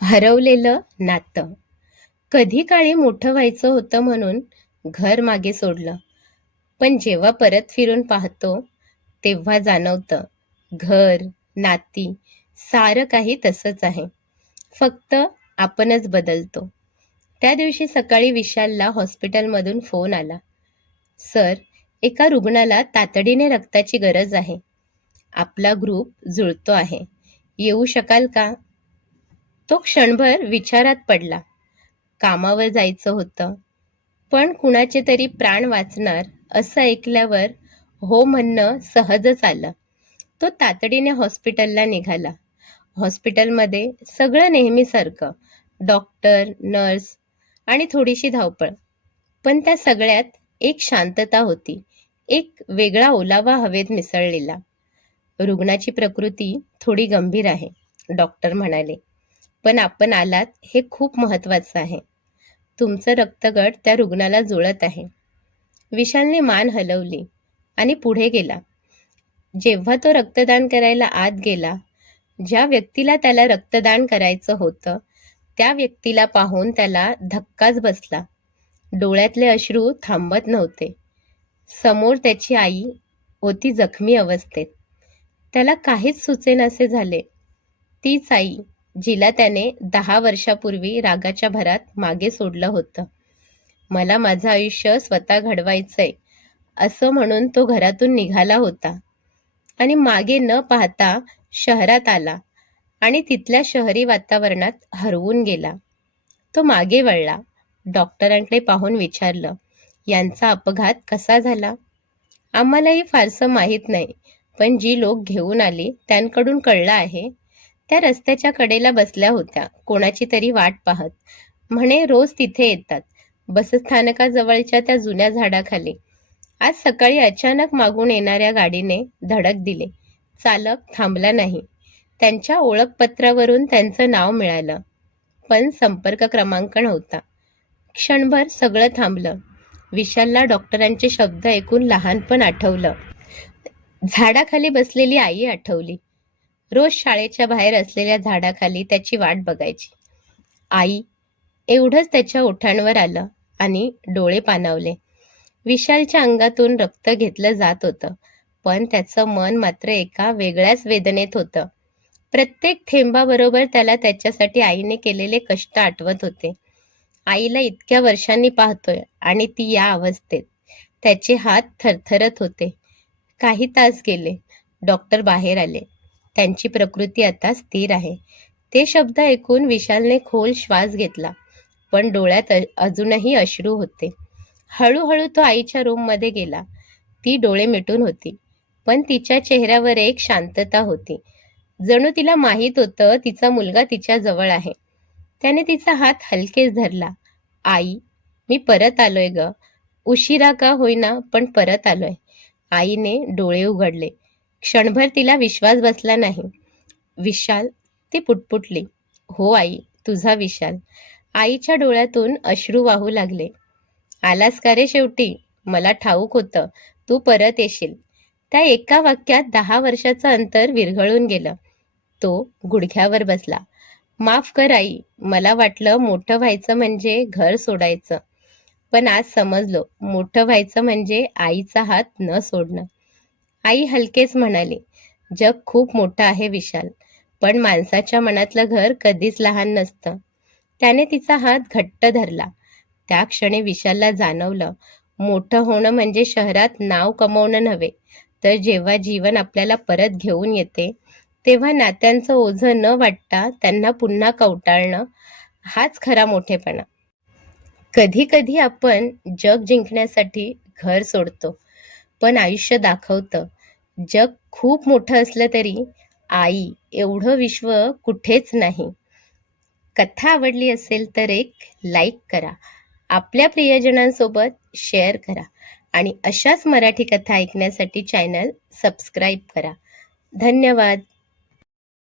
हरवलेलं नातं. कधी काळी मोठं व्हायचं होतं म्हणून घर मागे सोडलं. पण जेव्हा परत फिरून पाहतो, तेव्हा जाणवतं घर, नाती सारं काही तसंच आहे. फक्त आपणच बदलतो. त्या दिवशी सकाळी विशालला हॉस्पिटलमधून फोन आला. सर, एका रुग्णाला तातडीने रक्ताची गरज आहे. आपला ग्रुप जुळतो आहे. येऊ शकाल का? तो क्षणभर विचारात पडला. कामावर जायचं होतं, पण कुणाचे तरी प्राण वाचणार असं ऐकल्यावर हो म्हणणं सहजच आलं. तो तातडीने हॉस्पिटलला निघाला. हॉस्पिटलमध्ये सगळं नेहमीसारखं, डॉक्टर, नर्स आणि थोडीशी धावपळ. पण त्या सगळ्यात एक शांतता होती, एक वेगळा ओलावा हवेत मिसळलेला. रुग्णाची प्रकृती थोडी गंभीर आहे, डॉक्टर म्हणाले. पण आपण आलात हे खूप महत्वाचं आहे. तुमचं रक्तगट त्या रुग्णाला जुळत आहे. विशालने मान हलवली आणि पुढे गेला. जेव्हा तो रक्तदान करायला आत गेला, ज्या व्यक्तीला त्याला रक्तदान करायचं होतं, त्या व्यक्तीला पाहून त्याला धक्काच बसला. डोळ्यातले अश्रू थांबत नव्हते. समोर त्याची आई होती जखमी अवस्थेत. त्याला काहीच सुचेनासे झाले. तीच आई जिला त्याने 10 वर्षापूर्वी रागाच्या भरात मागे सोडलं होतं. मला माझं आयुष्य स्वतः घडवायचंय असं म्हणून तो घरातून निघाला होता आणि मागे न पाहता शहरात आला आणि तिथल्या शहरी वातावरणात हरवून गेला. तो मागे वळला. डॉक्टरांकडे पाहून विचारलं, यांचा अपघात कसा झाला? आम्हालाही फारसं माहीत नाही, पण जी लोक घेऊन आली त्यांकडून कळलं आहे. त्या रस्त्याच्या कडेला बसल्या होत्या, कोणाची तरी वाट पाहत. म्हणे रोज तिथे येतात, बसस्थानकाजवळच्या त्या जुन्या झाडाखाली. आज सकाळी अचानक मागून येणाऱ्या गाडीने धडक दिले. चालक थांबला नाही. त्यांच्या ओळखपत्रावरून त्यांचं नाव मिळालं, पण संपर्क क्रमांक नव्हता. क्षणभर सगळं थांबलं. विशालला डॉक्टरांचे शब्द ऐकून लहानपण आठवलं. झाडाखाली बसलेली आई आठवली. रोज शाळेच्या बाहेर असलेल्या झाडाखाली त्याची वाट बघायची. आई, एवढंच त्याच्या ओठांवर आलं आणि डोळे पाणावले. विशालच्या अंगातून रक्त घेतलं जात होतं, पण त्याचं मन मात्र एका वेगळ्याच वेदनेत होतं. प्रत्येक थेंबाबरोबर त्याला त्याच्यासाठी आईने केलेले कष्ट आठवत होते. आईला इतक्या वर्षांनी पाहतोय आणि ती या अवस्थेत. त्याचे हात थरथरत होते. काही तास गेले. डॉक्टर बाहेर आले. त्यांची प्रकृती आता स्थिर आहे. ते शब्द ऐकून विशालने खोल श्वास घेतला, पण डोळ्यात अजूनही अश्रू होते. हळूहळू तो आईच्या रूममध्ये गेला. ती डोळे मिटून होती, पण तिच्या चेहऱ्यावर एक शांतता होती. जणू तिला माहीत होतं तिचा मुलगा तिच्या जवळ आहे. त्याने तिचा हात हलकेच धरला. आई, मी परत आलोय ग. उशिरा का होईना, पण परत आलोय. आईने डोळे उघडले. क्षणभर तिला विश्वास बसला नाही. विशाल, ती पुटपुटली. हो आई, तुझा विशाल. आईच्या डोळ्यातून अश्रू वाहू लागले. आलास का रे शेवटी? मला ठाऊक होतं तू परत येशील. त्या एका वाक्यात 10 वर्षाचं अंतर विरघळून गेलं. तो गुडघ्यावर बसला. माफ कर आई, मला वाटलं मोठं व्हायचं म्हणजे घर सोडायचं. पण आज समजलो, मोठं व्हायचं म्हणजे आईचा हात न सोडणं. आई हलकेच म्हणाली, जग खूप मोठं आहे विशाल, पण माणसाच्या मनातलं घर कधीच लहान नसतं. त्याने तिचा हात घट्ट धरला. त्या क्षणी विशालला जाणवलं, मोठं होणं म्हणजे शहरात नाव कमवणं नव्हे, तर जेव्हा जीवन आपल्याला परत घेऊन येते, तेव्हा नात्यांचं ओझं न वाटता त्यांना पुन्हा कवटाळणं, हाच खरा मोठेपणा. कधी कधी आपण जग जिंकण्यासाठी घर सोडतो, पण आयुष्य दाखवतं, जग खूप मोठं असलं तरी आई एवढं विश्व कुठेच नाही. कथा आवडली असेल तर एक लाईक करा, आपल्या प्रियजनांसोबत शेअर करा आणि अशाच मराठी कथा ऐकण्यासाठी चॅनल सबस्क्राईब करा. धन्यवाद.